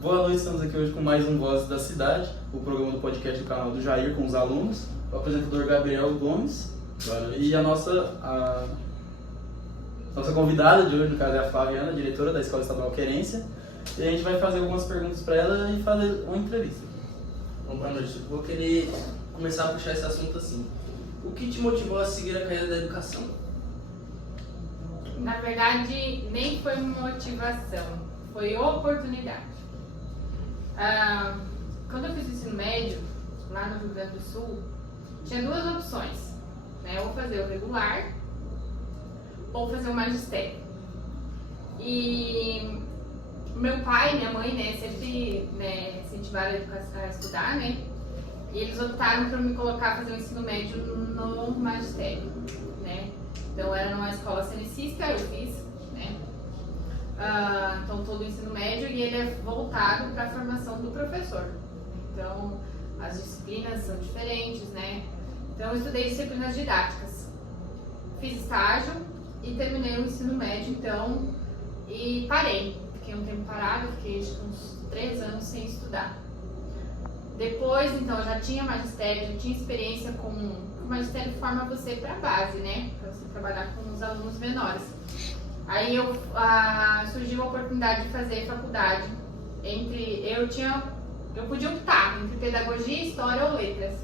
Boa noite, estamos aqui hoje com mais um Vozes da Cidade, o programa do podcast do canal do Jair com os alunos, o apresentador Gabriel Gomes e a nossa convidada de hoje, no caso, é a Flaviana, diretora da Escola Estadual Querência, e a gente vai fazer algumas perguntas para ela e fazer uma entrevista. Bom, boa noite. Eu vou querer começar a puxar esse assunto assim. O que te motivou a seguir a carreira da educação? Na verdade, nem foi motivação, foi oportunidade. Quando eu fiz o ensino médio, lá no Rio Grande do Sul, tinha duas opções, né? Ou fazer o regular, ou fazer o magistério. E meu pai e minha mãe, né, sempre incentivaram a estudar, né? E eles optaram por me colocar a fazer o ensino médio no magistério, né? Então era numa escola cenicista, eu fiz, né? Então todo o ensino médio, e ele é voltado para a formação do professor. Então as disciplinas são diferentes, né? Então eu estudei disciplinas didáticas, fiz estágio e terminei o ensino médio, então, e parei. Fiquei um tempo parado, fiquei acho que uns 3 anos sem estudar. Depois, então, eu já tinha magistério, já tinha experiência com... O magistério forma você para a base, né? Para você trabalhar com os alunos menores. Aí surgiu a oportunidade de fazer faculdade. Eu podia optar entre pedagogia, história ou letras,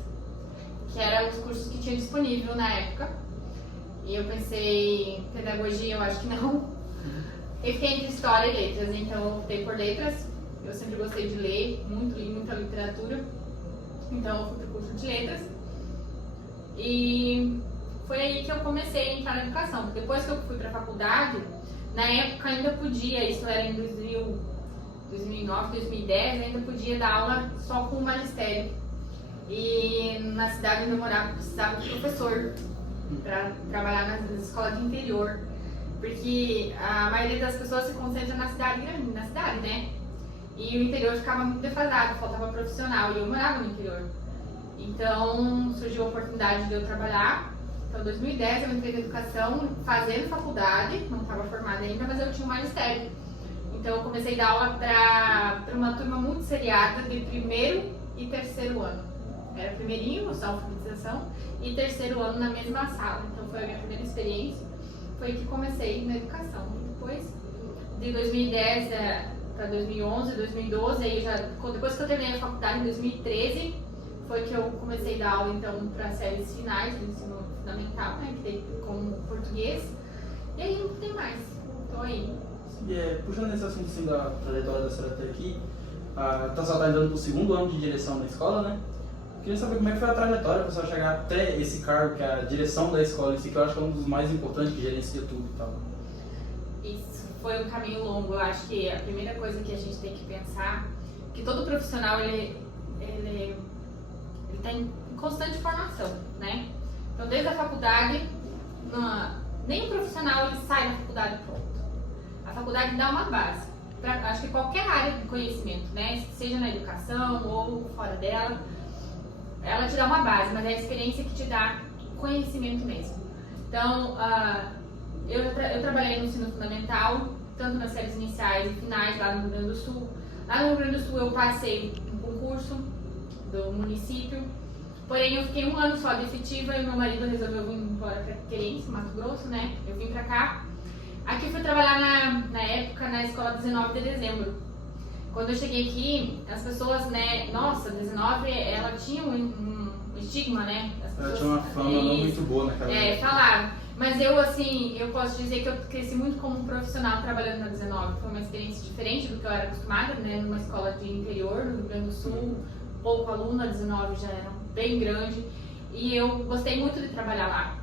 que eram os cursos que tinha disponível na época. E eu pensei, pedagogia eu acho que não. Eu fiquei entre história e letras, então eu optei por letras. Eu sempre gostei de ler, li muita literatura, então eu fui para o curso de letras. E foi aí que eu comecei a entrar na educação. Depois que eu fui para a faculdade, na época ainda podia, isso era em 2009, 2010, ainda podia dar aula só com o magistério. E na cidade onde eu morava precisava de professor para trabalhar nas escolas de interior. Porque a maioria das pessoas se concentra na cidade grande, né? E o interior ficava muito defasado, faltava profissional, e eu morava no interior. Então surgiu a oportunidade de eu trabalhar. Então em 2010 eu entrei na educação, fazendo faculdade, não estava formada ainda, mas eu tinha um magistério. Então eu comecei a dar aula para uma turma muito seriada de 1º e 3º ano. Era primeirinho, só alfabetização, e 3º ano na mesma sala. Então foi a minha primeira experiência. Foi que comecei na educação. Depois de 2010 para 2011, 2012, aí depois que eu terminei a faculdade em 2013, foi que eu comecei a dar aula então para séries finais do ensino fundamental, né, que tem como português. E aí não tem mais. Estou aí. Puxando esse assunto assim, da trajetória da senhora até aqui, então você está entrando para o 2º ano de direção da escola, né? Queria saber como é que foi a trajetória para você chegar até esse cargo, que é a direção da escola em si, que eu acho que é um dos mais importantes, que gerencia tudo e tal. Isso foi um caminho longo. Eu acho que a primeira coisa que a gente tem que pensar é que todo profissional ele está em constante formação, né? Então desde a faculdade, nem o profissional ele sai da faculdade pronto. A faculdade dá uma base para, acho que qualquer área de conhecimento, né? Seja na educação ou fora dela. Ela te dá uma base, mas é a experiência que te dá conhecimento mesmo. Então, eu trabalhei no ensino fundamental, tanto nas séries iniciais e finais lá no Rio Grande do Sul. Lá no Rio Grande do Sul eu passei um concurso do município, porém eu fiquei 1 ano só de efetiva e meu marido resolveu vir embora para Querência, Mato Grosso, né? Eu vim para cá. Aqui fui trabalhar na época na escola 19 de dezembro. Quando eu cheguei aqui, as pessoas, né, nossa, 19, ela tinha um estigma, né? Ela tinha uma fama não muito boa naquela época. Falaram. Mas eu, assim, eu posso dizer que eu cresci muito como profissional trabalhando na 19. Foi uma experiência diferente do que eu era acostumada, né? Numa escola de interior, no Rio Grande do Sul, pouco aluno, a 19 já era bem grande. E eu gostei muito de trabalhar lá.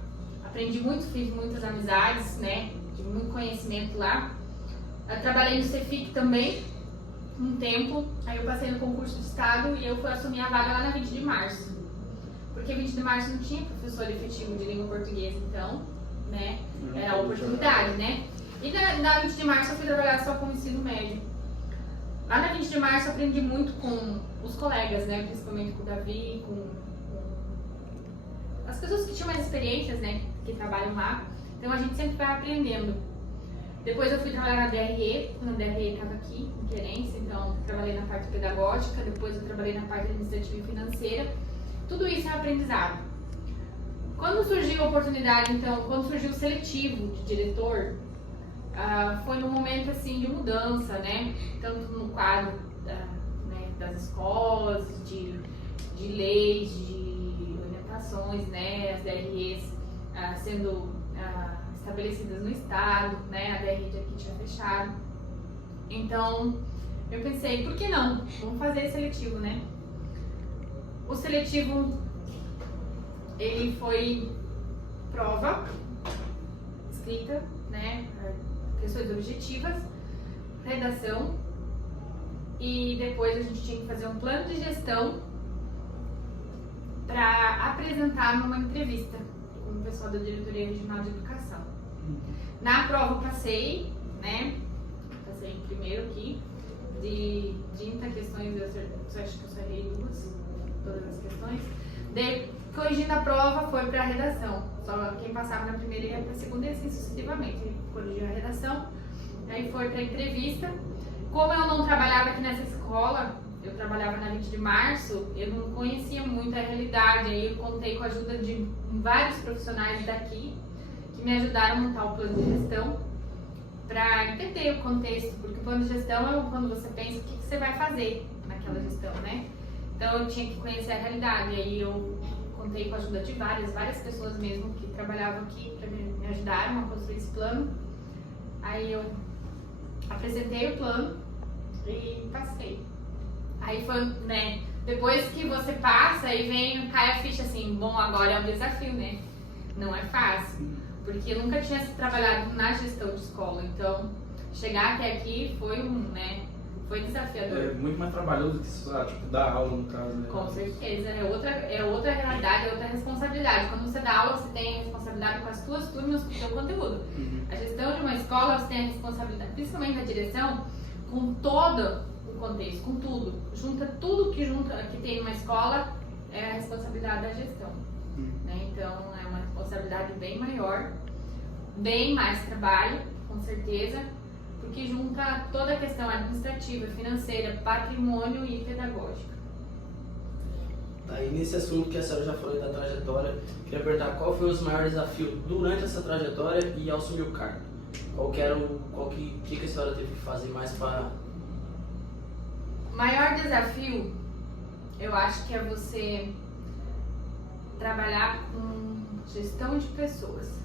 Aprendi muito, fiz muitas amizades, né? Tive muito conhecimento lá. Eu trabalhei no Cefic também, um tempo, aí eu passei no concurso de estado e eu fui assumir a vaga lá na 20 de março. Porque 20 de março não tinha professor efetivo de língua portuguesa, então, né, era a oportunidade, né? E na 20 de março eu fui trabalhar só com o ensino médio. Lá na 20 de março eu aprendi muito com os colegas, né, principalmente com o Davi, com as pessoas que tinham mais experiências, né, que trabalham lá. Então a gente sempre vai aprendendo. Depois eu fui trabalhar na DRE, quando a DRE estava aqui, em Querência, então trabalhei na parte pedagógica, depois eu trabalhei na parte administrativa e financeira. Tudo isso é aprendizado. Quando surgiu a oportunidade, então, quando surgiu o seletivo de diretor, foi num momento assim de mudança, né? Tanto no quadro das escolas, de leis, de orientações, né? As DREs sendo estabelecidas no estado, né? A DRE de aqui tinha fechado. Então, eu pensei, por que não? Vamos fazer seletivo, né? O seletivo, ele foi prova escrita, né? Questões objetivas, redação, e depois a gente tinha que fazer um plano de gestão para apresentar numa entrevista com o pessoal da Diretoria Regional de Educação. Na prova eu passei, né? Passei em primeiro aqui, de 30 questões, eu acho que eu acertei todas as questões. Corrigindo a prova foi para a redação, só quem passava na primeira ia para a segunda e assim sucessivamente. Corrigiu a redação, aí foi para a entrevista. Como eu não trabalhava aqui nessa escola, eu trabalhava na 20 de março, eu não conhecia muito a realidade, aí eu contei com a ajuda de vários profissionais daqui que me ajudaram a montar o plano de gestão para entender o contexto, porque o plano de gestão é quando você pensa o que você vai fazer naquela gestão, né? Então eu tinha que conhecer a realidade, aí eu contei com a ajuda de várias pessoas mesmo que trabalhavam aqui para me ajudaram a construir esse plano. Aí eu apresentei o plano e passei. Aí foi, né, depois que você passa, aí cai a ficha assim, bom, agora é um desafio, né? Não é fácil, porque eu nunca tinha trabalhado na gestão de escola, então chegar até aqui foi foi desafiador. É muito mais trabalhoso que tipo, dar aula, no caso, né? Com certeza, é outra realidade, é outra responsabilidade. Quando você dá aula, você tem a responsabilidade com as suas turmas, com o seu conteúdo. A gestão de uma escola, você tem a responsabilidade, principalmente na direção, com todo o contexto, com tudo. Junta tudo que tem numa escola, é a responsabilidade da gestão. Né? Então, é uma responsabilidade bem maior, bem mais trabalho, com certeza, porque junta toda a questão administrativa, financeira, patrimônio e pedagógica. Aí nesse assunto que a senhora já falou da trajetória, queria perguntar qual foi os maiores desafios durante essa trajetória e ao assumir o cargo? O que a senhora teve que fazer mais para... Maior desafio, eu acho que é você trabalhar com gestão de pessoas.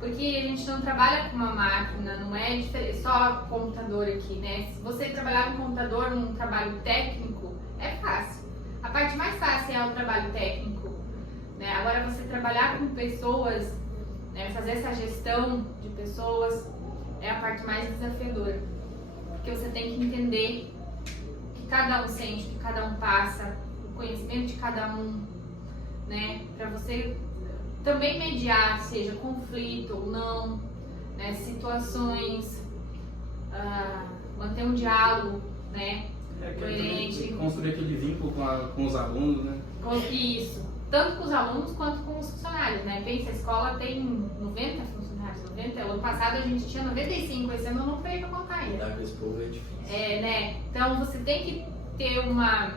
Porque a gente não trabalha com uma máquina, não é só computador aqui, né? Se você trabalhar com computador num trabalho técnico, é fácil. A parte mais fácil é o trabalho técnico, né? Agora você trabalhar com pessoas, né? Fazer essa gestão de pessoas é a parte mais desafiadora. Porque você tem que entender o que cada um sente, o que cada um passa, o conhecimento de cada um, né? Para você também mediar, seja conflito ou não, né, situações, manter um diálogo, né, coerente. Construir aquele vínculo com os alunos, né? Isso, tanto com os alunos quanto com os funcionários, né? Pensa, a escola tem 90 funcionários, 90, ano passado a gente tinha 95, esse ano não veio pra contar ainda. Lidar com esse povo é difícil. Né? Então você tem que ter uma...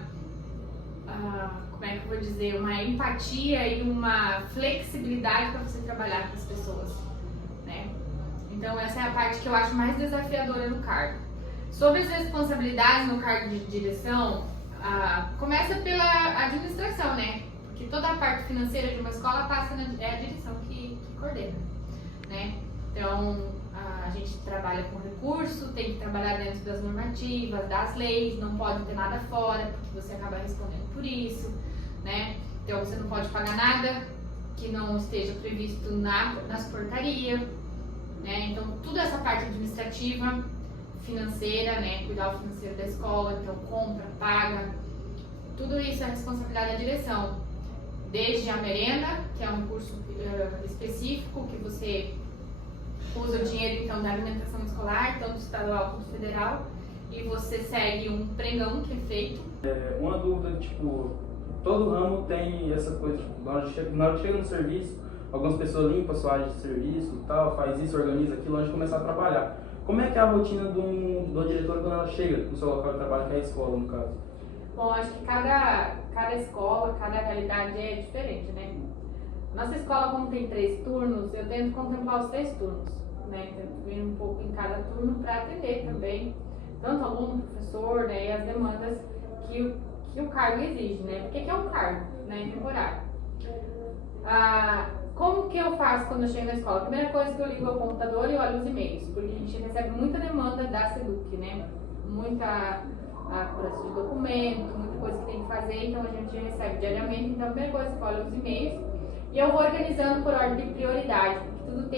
como é que eu vou dizer, uma empatia e uma flexibilidade para você trabalhar com as pessoas, né? Então essa é a parte que eu acho mais desafiadora no cargo. Sobre as responsabilidades no cargo de direção, começa pela administração, né? Porque toda a parte financeira de uma escola passa é a direção que coordena, né? Então a gente trabalha com recurso, tem que trabalhar dentro das normativas, das leis, não pode ter nada fora, porque você acaba respondendo por isso, né? Então você não pode pagar nada que não esteja previsto nas portarias, né? Então toda essa parte administrativa, financeira, né? Cuidar o financeiro da escola, então compra, paga, tudo isso é responsabilidade da direção. Desde a merenda, que é um curso específico que você usa o dinheiro então da alimentação escolar, tanto estadual quanto federal, e você segue um pregão que é feito. Uma dúvida, tipo, todo ramo tem essa coisa, tipo, na hora que chega no serviço, algumas pessoas limpam a sua área de serviço e tal, faz isso, organiza aquilo antes de começar a trabalhar. Como é que é a rotina do diretor quando ela chega no seu local de trabalho, que é a escola, no caso? Bom, acho que cada escola, cada realidade é diferente, né? Nossa escola, como tem 3 turnos, eu tento contemplar os 3 turnos, né? Tento vir um pouco em cada turno para atender também, tanto aluno, professor, né? E as demandas que o cargo exige, né? Porque que é um cargo, né? Temporário. Como que eu faço quando eu chego na escola? A primeira coisa que eu ligo é o computador e eu olho os e-mails, porque a gente recebe muita demanda da SEDUC, né? Muita apuração de documento, muita coisa que tem que fazer, então a gente recebe diariamente. Então a primeira coisa que eu olho os e-mails e eu vou organizando por ordem de prioridade, porque tudo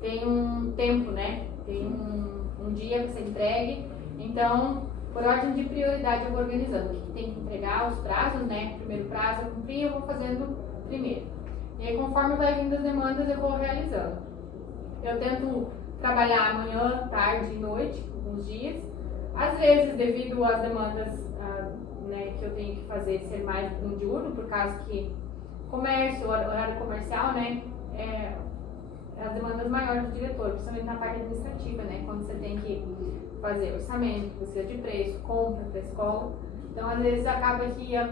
tem um tempo, né? Tem um dia que você entregue, então por ordem de prioridade eu vou organizando o que tem que entregar, os prazos, né? Primeiro prazo eu cumpri, eu vou fazendo primeiro. E aí conforme vai vindo as demandas eu vou realizando. Eu tento trabalhar manhã, tarde e noite, alguns dias. Às vezes, devido às demandas né, que eu tenho que fazer ser mais um diurno, por causa que comércio, horário comercial, né, é as demandas maiores do diretor, principalmente na parte administrativa, né, quando você tem que fazer orçamento, busca de preço, compra para a escola. Então, às vezes, acaba que eu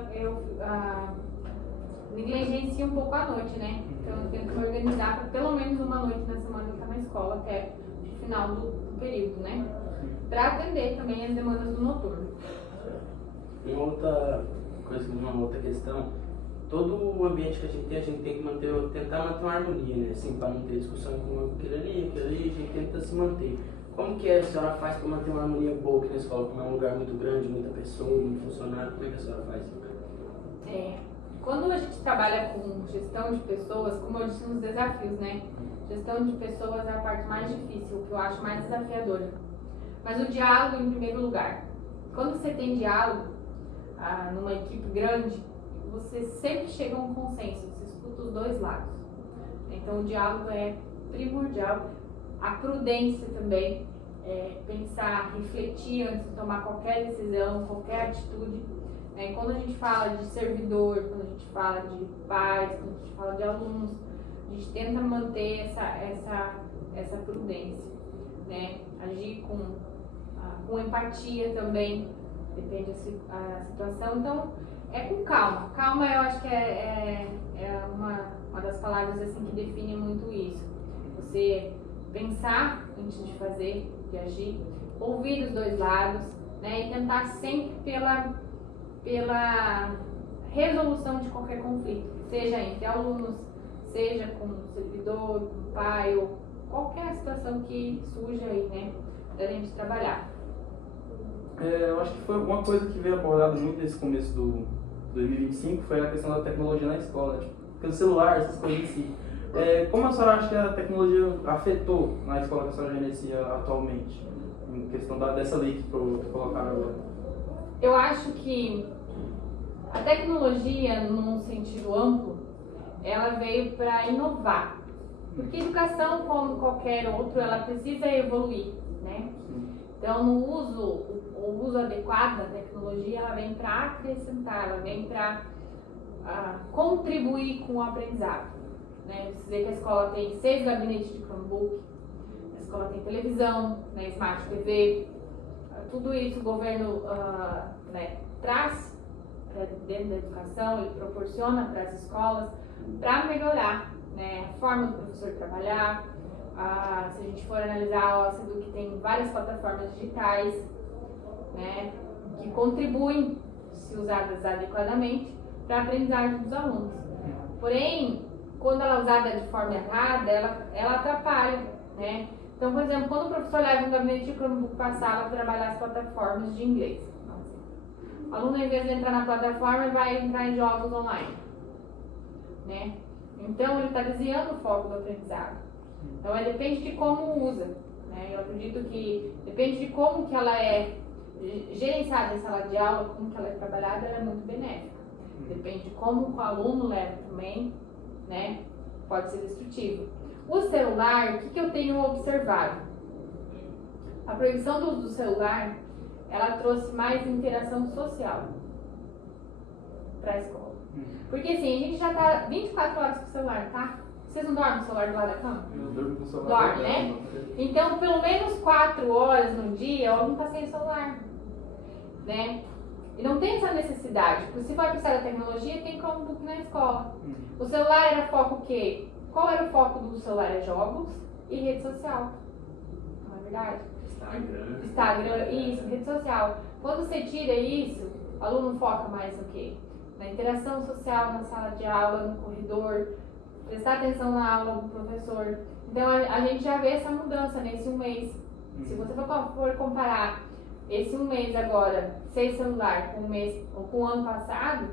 negligencio um pouco a noite, né? Então, eu tento me organizar para pelo menos uma noite na semana estar na escola, que é o final do período, né? Para atender também as demandas do noturno. Uma outra questão, todo o ambiente que a gente tem que tentar manter uma harmonia, né? Assim, para não ter discussão com aquilo ali, a gente tenta se manter. Como que a senhora faz para manter uma harmonia boa aqui na escola? Como é um lugar muito grande, muita pessoa, muito funcionário, como é que a senhora faz? Quando a gente trabalha com gestão de pessoas, como eu disse nos desafios, né? Gestão de pessoas é a parte mais difícil, o que eu acho mais desafiadora. Mas o diálogo em primeiro lugar. Quando você tem diálogo numa equipe grande, você sempre chega a um consenso, você escuta os dois lados. Então o diálogo é primordial. A prudência também, pensar, refletir antes de tomar qualquer decisão, qualquer atitude. Quando a gente fala de servidor, quando a gente fala de pais, quando a gente fala de alunos, a gente tenta manter essa prudência, né? Agir com empatia também, depende da situação. Então, é com calma. Calma, eu acho que é uma das palavras assim que define muito isso. Você pensar antes de fazer, de agir, ouvir os dois lados, né? E tentar sempre pela resolução de qualquer conflito, seja entre alunos, seja com o servidor, com o pai, ou qualquer situação que surja aí, né, da gente trabalhar. Eu acho que foi uma coisa que veio abordada muito nesse começo do 2025, foi a questão da tecnologia na escola, tipo, pelo celular, essas coisas em si. Como a senhora acha que a tecnologia afetou na escola que a senhora gerencia atualmente, em questão dessa lei que colocaram agora? Eu acho que a tecnologia, num sentido amplo, ela veio para inovar. Porque educação, como qualquer outro, ela precisa evoluir, né? Então, o uso adequado da tecnologia, ela vem para acrescentar, ela vem para contribuir com o aprendizado. Né? Você vê que a escola tem 6 gabinetes de Chromebook, a escola tem televisão, né, Smart TV, tudo isso o governo traz dentro da educação, ele proporciona para as escolas para melhorar, né, a forma do professor trabalhar. Se a gente for analisar, a SEDUC tem várias plataformas digitais, né, que contribuem, se usadas adequadamente, para a aprendizagem dos alunos. Porém, quando ela é usada de forma errada, ela atrapalha, né? Então, por exemplo, quando o professor leva um gabinete de Chromebook para a sala para trabalhar as plataformas de inglês, o aluno, em vez de entrar na plataforma, vai entrar em jogos online, né? Então, ele está desviando o foco do aprendizado. Então, depende de como usa, né? Eu acredito que depende de como que ela é gerenciada em sala de aula, como que ela é trabalhada, ela é muito benéfica. Depende de como o aluno leva também, né? Pode ser destrutivo. O celular, o que eu tenho observado? A proibição do uso do celular, ela trouxe mais interação social para a escola. Porque assim, a gente já tá 24 horas com o celular, tá? Vocês não dormem com o celular do lado da cama? Eu durmo com o celular. Dorme, né? Então, pelo menos 4 horas no dia, o aluno tá sem celular, né? E não tem essa necessidade, porque se for precisar da tecnologia, tem Chromebook na escola. O celular era foco o quê? Qual era o foco do celular? É jogos e rede social. Não é verdade? Instagram, isso, rede social. Quando você tira isso, o aluno foca mais no quê? Na interação social, na sala de aula, no corredor, prestar atenção na aula do professor. Então a gente já vê essa mudança nesse 1 mês. Se você for comparar esse 1 mês agora, sem celular, com o ano passado,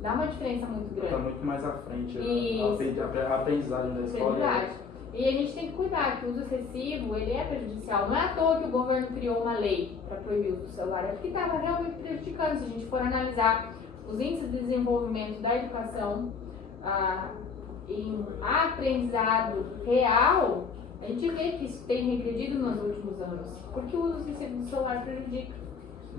dá uma diferença muito grande. Está muito mais à frente Isso. a aprendizagem da escola. Verdade. E a gente tem que cuidar que o uso excessivo, ele é prejudicial. Não é à toa que o governo criou uma lei para proibir o uso do celular, é porque estava realmente prejudicando. Se a gente for analisar os índices de desenvolvimento da educação em aprendizado real, a gente vê que isso tem regredido nos últimos anos, porque o uso excessivo do celular prejudica,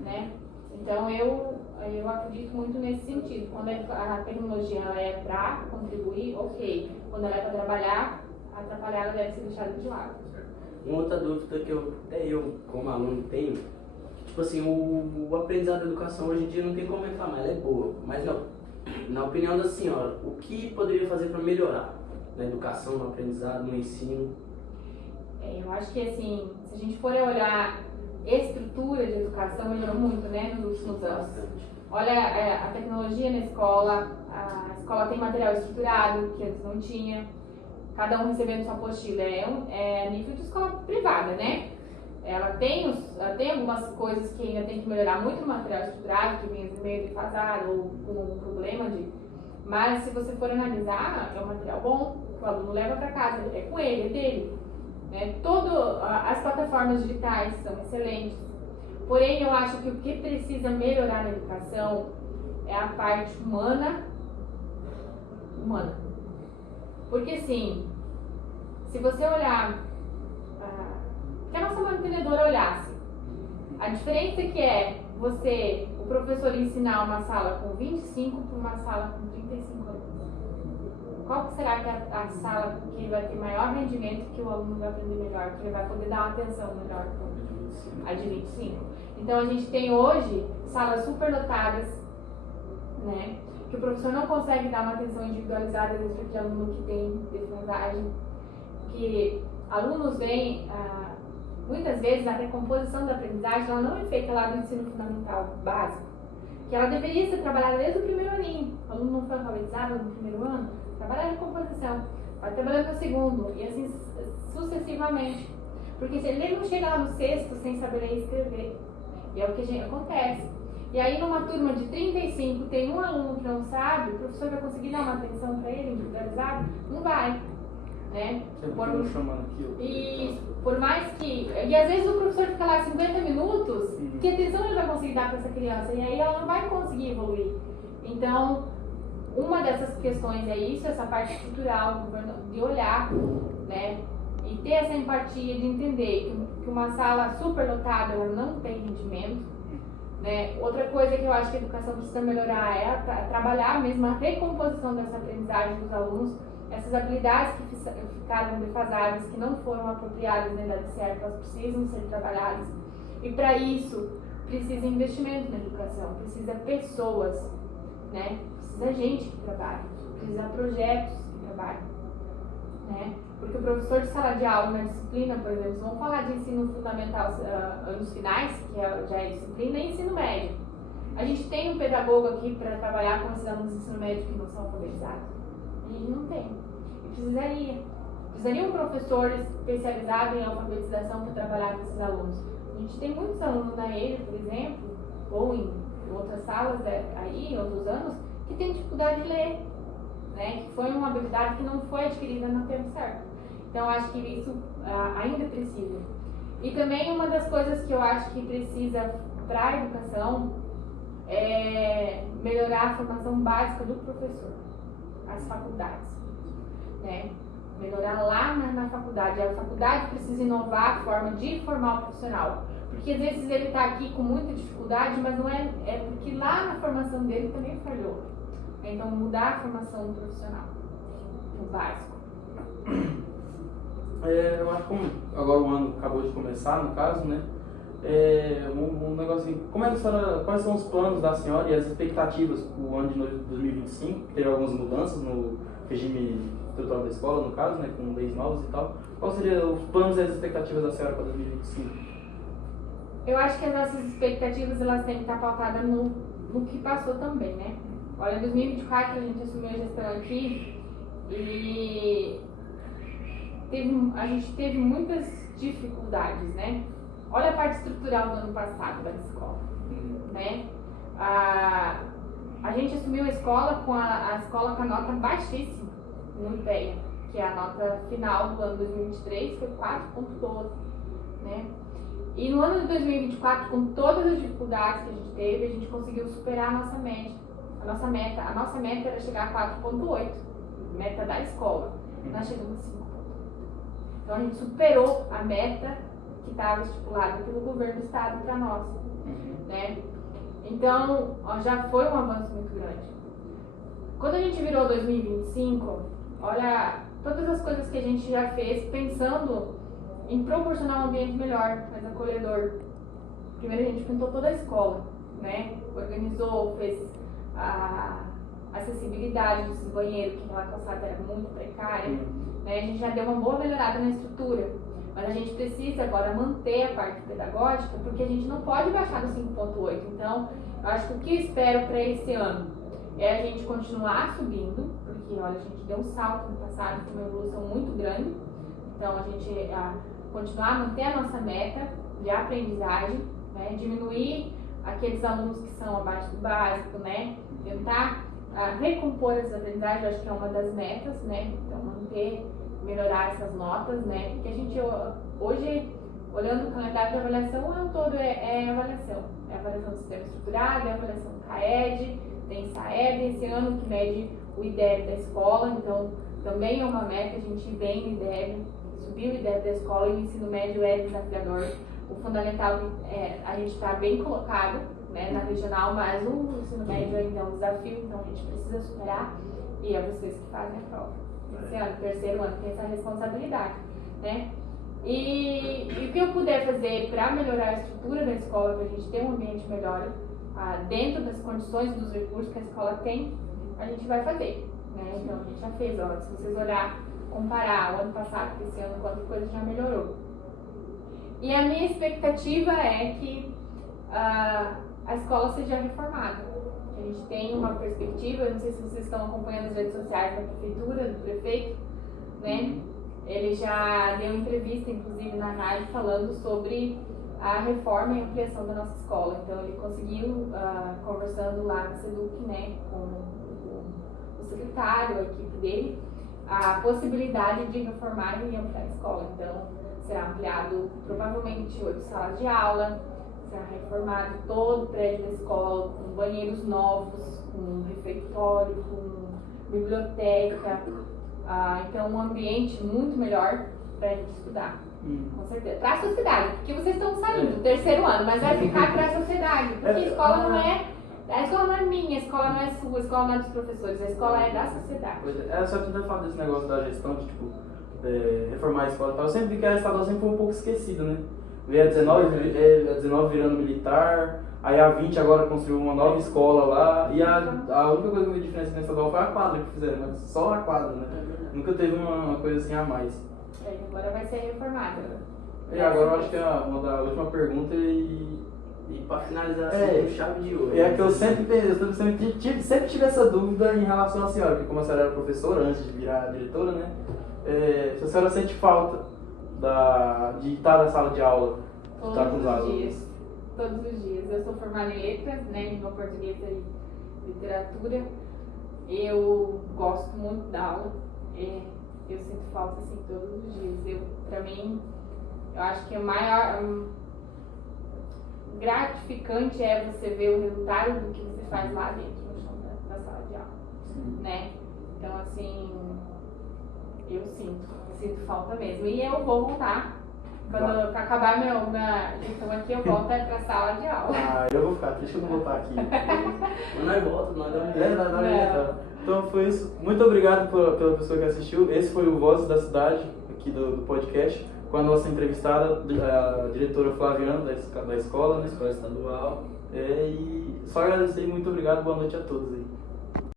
né? Então eu acredito muito nesse sentido. Quando a tecnologia ela é para contribuir, ok. Quando ela é para trabalhar, atrapalhar, ela deve ser deixada de lado. Uma outra dúvida que eu como aluno tenho, tipo assim, o aprendizado da educação hoje em dia não tem como reclamar, ela é boa, mas não, na opinião da senhora, o que poderia fazer para melhorar na educação, no aprendizado, no ensino? Eu acho que assim, se a gente for olhar estrutura de educação, melhorou muito, né, nos últimos anos. Olha a tecnologia na escola, a escola tem material estruturado, que antes não tinha, cada um recebendo sua apostila, é nível de escola privada, né? Ela tem algumas coisas que ainda tem que melhorar muito no material estruturado, que vem meio defasado ou com algum problema mas se você for analisar, é um material bom, que o aluno leva para casa, é com ele, é dele. Né? As plataformas digitais são excelentes, porém eu acho que o que precisa melhorar na educação é a parte humana. Porque assim, se você olhar, que a nossa mantenedora olhasse, a diferença que é o professor ensinar uma sala com 25 para uma sala com 35 alunos. Qual que será que é a sala que ele vai ter maior rendimento, que o aluno vai aprender melhor, que ele vai poder dar uma atenção melhor? A de 25. Então a gente tem hoje salas superlotadas, né? Que o professor não consegue dar uma atenção individualizada dentro de aluno que tem defasagem, que alunos vêm, muitas vezes a recomposição da aprendizagem ela não é feita lá no ensino fundamental básico, que ela deveria ser trabalhada desde o primeiro aninho. O aluno não foi alfabetizado no primeiro ano, trabalha a recomposição, vai trabalhando no segundo e assim sucessivamente, porque se ele não chega lá no sexto sem saber ler e escrever, e é o que acontece. E aí numa turma de 35 tem um aluno que não sabe, o professor vai conseguir dar uma atenção para ele individualizada? Não vai, né? Por mais que... E às vezes o professor fica lá 50 minutos, que atenção ele vai conseguir dar para essa criança? E aí ela não vai conseguir evoluir. Então, uma dessas questões é isso, essa parte estrutural, de olhar, né? E ter essa empatia de entender que uma sala superlotada ela não tem rendimento. Né? Outra coisa que eu acho que a educação precisa melhorar é trabalhar mesmo a recomposição dessa aprendizagem dos alunos, essas habilidades que ficaram defasadas, que não foram apropriadas na idade certa, elas precisam ser trabalhadas. E para isso, precisa investimento na educação, precisa pessoas, né? Precisa gente que trabalhe, precisa projetos que trabalhem. Né? Porque o professor de sala de aula na disciplina, por exemplo, vamos falar de ensino fundamental anos finais, que já é disciplina, e ensino médio. A gente tem um pedagogo aqui para trabalhar com esses alunos de ensino médio que não são alfabetizados? A gente não tem. E precisaria um professor especializado em alfabetização para trabalhar com esses alunos. A gente tem muitos alunos na EJA, por exemplo, ou em outras salas aí, outros anos, que têm dificuldade de ler. Né, que foi uma habilidade que não foi adquirida no tempo certo. Então, acho que isso ainda precisa. E também uma das coisas que eu acho que precisa para a educação é melhorar a formação básica do professor, as faculdades. Né? Melhorar lá na faculdade. A faculdade precisa inovar a forma de formar o profissional. Porque às vezes ele está aqui com muita dificuldade, mas não é porque lá na formação dele também falhou. Então, mudar a formação do profissional, o básico. Eu acho que como agora o ano acabou de começar, no caso, né? Um negocinho. Como é que a senhora, quais são os planos da senhora e as expectativas para o ano de 2025? Teve algumas mudanças no regime estrutural da escola, no caso, né? Com leis novas e tal. Quais seriam os planos e as expectativas da senhora para 2025? Eu acho que as nossas expectativas elas têm que estar pautadas no que passou também, né? Olha, em 2024 a gente assumiu a gestão aqui e a gente teve muitas dificuldades, né? Olha a parte estrutural do ano passado da escola, né? A gente assumiu a escola com a escola com a nota baixíssima no IPEA, que é a nota final do ano 2023, foi 4,12, né? E no ano de 2024, com todas as dificuldades que a gente teve, a gente conseguiu superar a nossa média. A nossa meta era chegar a 4,8, meta da escola. Nós chegamos a 5,8. Então a gente superou a meta que estava estipulada pelo governo do estado para nós, né? Então já foi um avanço muito grande. Quando a gente virou 2025, olha todas as coisas que a gente já fez pensando em proporcionar um ambiente melhor, mais acolhedor. Primeiro a gente pintou toda a escola, né? Organizou, fez a acessibilidade dos banheiros, que aquela calçada era muito precária, né? A gente já deu uma boa melhorada na estrutura, mas a gente precisa agora manter a parte pedagógica, porque a gente não pode baixar do 5,8. Então, eu acho que o que eu espero para esse ano é a gente continuar subindo, porque olha, a gente deu um salto no passado, foi uma evolução muito grande. Então, a gente continuar a manter a nossa meta de aprendizagem, né? Diminuir aqueles alunos que são abaixo do básico, né? Tentar recompor essas aprendizagens, eu acho que é uma das metas, né? Então, manter, melhorar essas notas, né? Porque a gente hoje, olhando o calendário de avaliação, o ano todo é avaliação. É avaliação do sistema estruturado, é avaliação do CAED, tem SAEB, esse ano que mede o IDEB da escola, então também é uma meta, a gente vem no IDEB, subiu o IDEB da escola e o ensino médio é desafiador. O fundamental a gente está bem colocado, né, na regional, mas o ensino médio ainda é um desafio, então a gente precisa superar e é vocês que fazem a prova. Esse ano, terceiro ano, tem essa responsabilidade, né? E o que eu puder fazer para melhorar a estrutura da escola, para a gente ter um ambiente melhor, dentro das condições dos recursos que a escola tem, a gente vai fazer, né? Então a gente já fez, ó, se vocês comparar o ano passado com esse ano, quanto coisa já melhorou. E a minha expectativa é que a escola seja reformada. A gente tem uma perspectiva, eu não sei se vocês estão acompanhando as redes sociais da prefeitura, do prefeito, né? Ele já deu entrevista, inclusive, na rádio, falando sobre a reforma e ampliação da nossa escola. Então, ele conseguiu, conversando lá na SEDUC, né, com o secretário, a equipe dele, a possibilidade de reformar e ampliar a escola. Então, será ampliado provavelmente 8 salas de aula, será reformado todo o prédio da escola, com banheiros novos, com refeitório, com biblioteca. Então, um ambiente muito melhor para a gente estudar, com certeza. Para a sociedade, porque vocês estão saindo do terceiro ano, mas vai ficar para a sociedade, porque a escola não é minha, a escola não é sua, a escola não é dos professores, a escola é da sociedade. Só tentando falar desse negócio da gestão, de tipo, reformar a escola e tal. Eu sempre vi que a estadual sempre foi um pouco esquecida, né? Veio a 19 virando militar, aí a 20 agora construiu uma nova escola lá, e a única coisa que eu vi diferença na estadual foi a quadra que fizeram, mas só a quadra, né? Nunca teve uma coisa assim a mais. Agora vai ser reformada. E agora eu acho que é uma da última pergunta E para finalizar assim, chave de ouro. É que eu sempre tive essa dúvida em relação à senhora, porque como a senhora era professora antes de virar diretora, né? Se a senhora sente falta de estar na sala de aula, de estar com os alunos. Todos os dias. Eu sou formada em letras, né, língua portuguesa e literatura. Eu gosto muito da aula. Eu sinto falta assim todos os dias. Pra mim, eu acho que o maior gratificante é você ver o resultado do que você faz lá dentro no chão da sala de aula, né? Então assim, eu sinto falta mesmo. E eu vou voltar, Quando pra acabar minha lição aqui, eu volto pra sala de aula. Ah, eu vou ficar triste, eu não vou estar aqui. Mas nós volta, nós damos Então foi isso. Muito obrigado pela pessoa que assistiu. Esse foi o Vozes da Cidade, aqui do podcast, com a nossa entrevistada, a diretora Flaviana da escola, né? Escola estadual. E só agradecer e muito obrigado. Boa noite a todos aí.